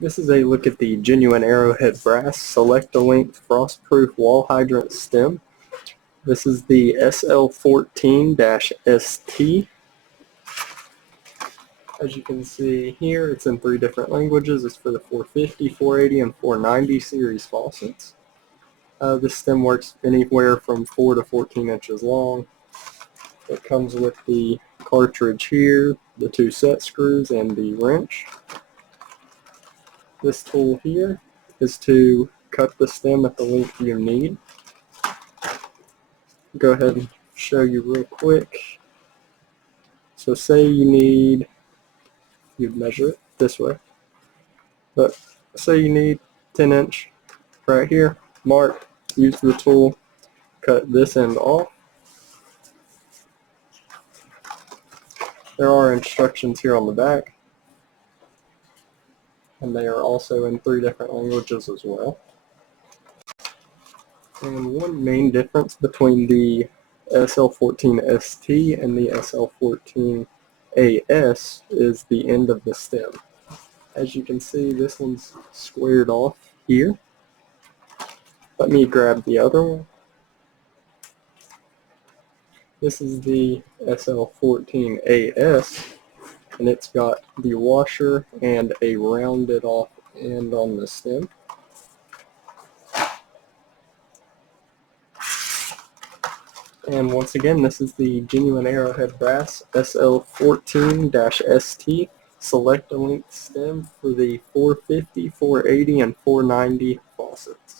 This is a look at the genuine Arrowhead Brass select-a-length frost-proof wall hydrant stem. This is the SL14-ST. As you can see here, it's in 3 different languages. It's for the 450, 480, and 490 series faucets. This stem works anywhere from 4 to 14 inches long. It comes with the cartridge here, the 2 set screws, and the wrench. This tool here is to cut the stem at the length you need. Go ahead and show you real quick. So say you'd measure it this way, but say you need 10-inch right here, mark, use the tool, cut this end off. There are instructions here on the back, and they are also in 3 different languages as well. And one main difference between the SL14-ST and the SL14-AS is the end of the stem. As you can see, this one's squared off here. Let me grab the other one. This is the SL14-AS, and it's got the washer and a rounded off end on the stem. And once again, this is the genuine Arrowhead Brass SL14-ST select-a-length stem for the 450, 480, and 490 faucets.